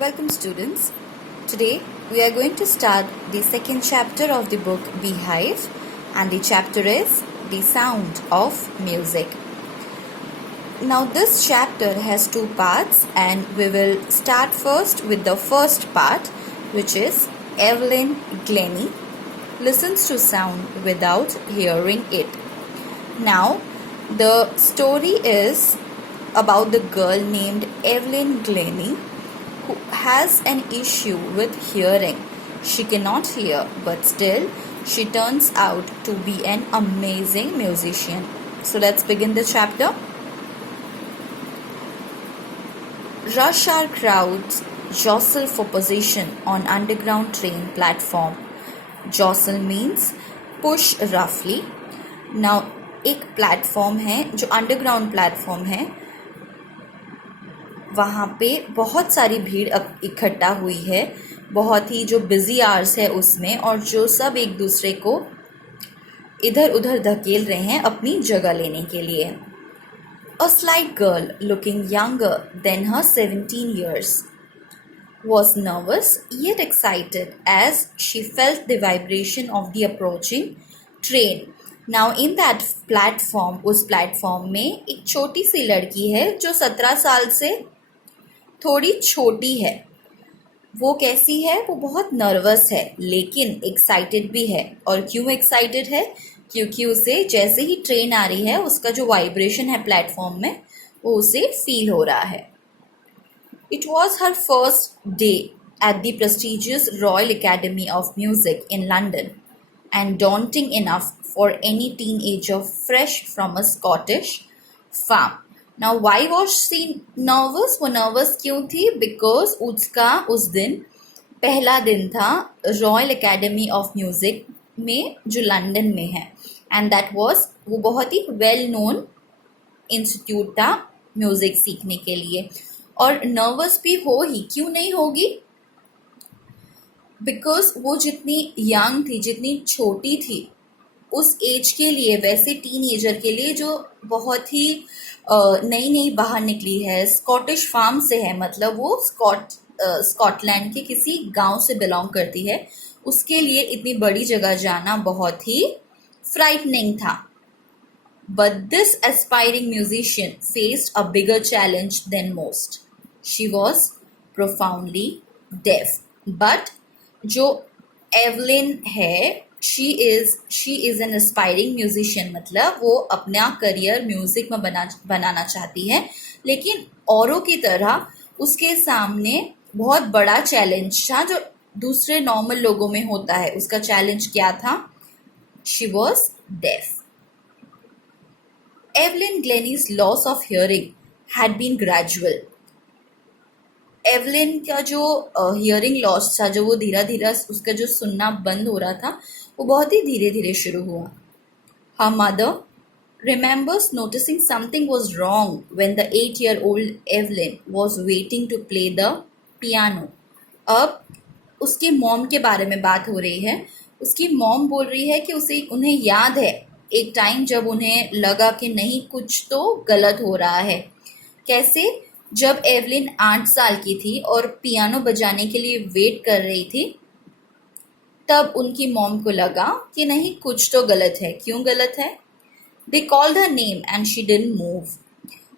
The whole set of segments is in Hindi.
Welcome, students. Today we are going to start the second chapter of the book Beehive, and the chapter is The Sound of Music. Now, this chapter has two parts, and we will start first with the first part, which is Evelyn Glennie listens to sound without hearing it. Now, the story is about the girl named Evelyn Glennie who has an issue with hearing. She cannot hear, but still she turns out to be an amazing musician. So let's begin the chapter. Rush hour crowds jostle for position on underground train platform. Jostle means push roughly. Now एक प्लेटफॉर्म है जो अंडरग्राउंड प्लेटफॉर्म है, वहाँ पे बहुत सारी भीड़ इकट्ठा हुई है, बहुत ही जो बिजी आवर्स है उसमें, और जो सब एक दूसरे को इधर उधर धकेल रहे हैं अपनी जगह लेने के लिए. A slight girl looking younger than her 17 years was nervous yet excited as she felt the vibration of the approaching train. Now in that platform, उस प्लेटफॉर्म में एक छोटी सी लड़की है जो 17 साल से थोड़ी छोटी है. वो कैसी है? वो बहुत नर्वस है लेकिन एक्साइटेड भी है. और क्यों एक्साइटेड है? क्योंकि उसे जैसे ही ट्रेन आ रही है उसका जो वाइब्रेशन है प्लेटफॉर्म में वो उसे फील हो रहा है. It was her first day at the prestigious royal academy of music in London and daunting enough for any teenager fresh from a Scottish farm. Now, why was she nervous? वो nervous क्यों थी? Because उसका उस दिन पहला दिन था रॉयल अकेडमी ऑफ म्यूजिक में जो लंदन में है, एंड दैट वाज वो बहुत ही वेल नोन इंस्टीट्यूट था म्यूजिक सीखने के लिए. और नर्वस भी हो ही क्यों नहीं होगी? बिकॉज वो जितनी यंग थी, जितनी छोटी थी उस एज के लिए, वैसे टीनेजर के लिए जो बहुत ही नई नई बाहर निकली है, स्कॉटिश फार्म से है, मतलब वो स्कॉटलैंड के किसी गांव से बिलोंग करती है, उसके लिए इतनी बड़ी जगह जाना बहुत ही फ्राइटनिंग था. But this aspiring musician faced a bigger challenge than most. She was profoundly deaf. But जो एवलिन है, she is an aspiring musician, मतलब वो अपना करियर म्यूजिक में बनाना चाहती है, लेकिन औरों की तरह उसके सामने बहुत बड़ा चैलेंज था जो दूसरे नॉर्मल लोगों में होता है. उसका चैलेंज क्या था? She was deaf. Evelyn Glennie's loss of hearing had been gradual. Evelyn का जो हियरिंग लॉस था, जो वो धीरे धीरे उसका जो सुनना बंद हो रहा था, वो बहुत ही धीरे धीरे शुरू हुआ. Her mother remembers noticing something was wrong when the 8-year-old Evelyn was waiting to play the piano. अब उसकी मॉम के बारे में बात हो रही है. उसकी मॉम बोल रही है कि उन्हें याद है एक टाइम जब उन्हें लगा कि नहीं, कुछ तो गलत हो रहा है. कैसे? जब एवलिन 8 साल की थी और पियानो बजाने के लिए वेट कर रही थी, तब उनकी मॉम को लगा कि नहीं, कुछ तो गलत है. क्यों गलत है? They called her name and she didn't move.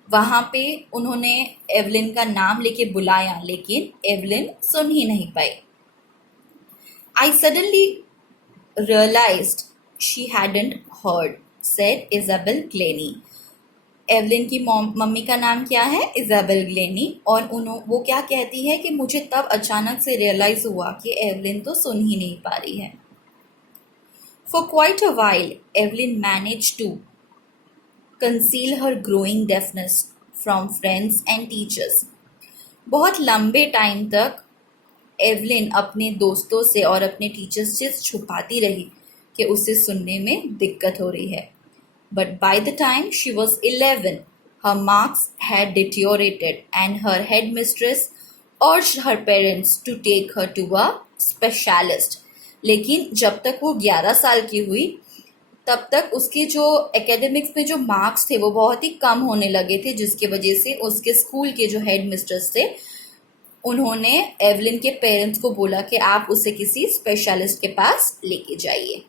वहाँ पे उन्होंने एवलिन का नाम लेके बुलाया, लेकिन एवलिन सुन ही नहीं पाई. I suddenly realised she hadn't heard, said Isabel Glennie. Evelyn की मम्मी का नाम क्या है? Isabel Glennie. और वो क्या कहती है कि मुझे तब अचानक से रियलाइज हुआ कि एवलिन तो सुन ही नहीं पा रही है. For quite a while Evelyn manage to conceal her growing deafness from friends and teachers. बहुत लंबे टाइम तक एवलिन अपने दोस्तों से और अपने टीचर्स से छुपाती रही कि उसे सुनने में दिक्कत हो रही है. But by the time she was 11, her marks had deteriorated and her headmistress urged her parents to take her to a specialist. लेकिन जब तक वो 11 साल की हुई तब तक उसके जो एकेडमिक्स में जो मार्क्स थे वो बहुत ही कम होने लगे थे, जिसकी वजह से उसके स्कूल के जो हेड मिस्ट्रेस थे उन्होंने एवलिन के पेरेंट्स को बोला कि आप उसे किसी स्पेशलिस्ट के पास लेके जाइए।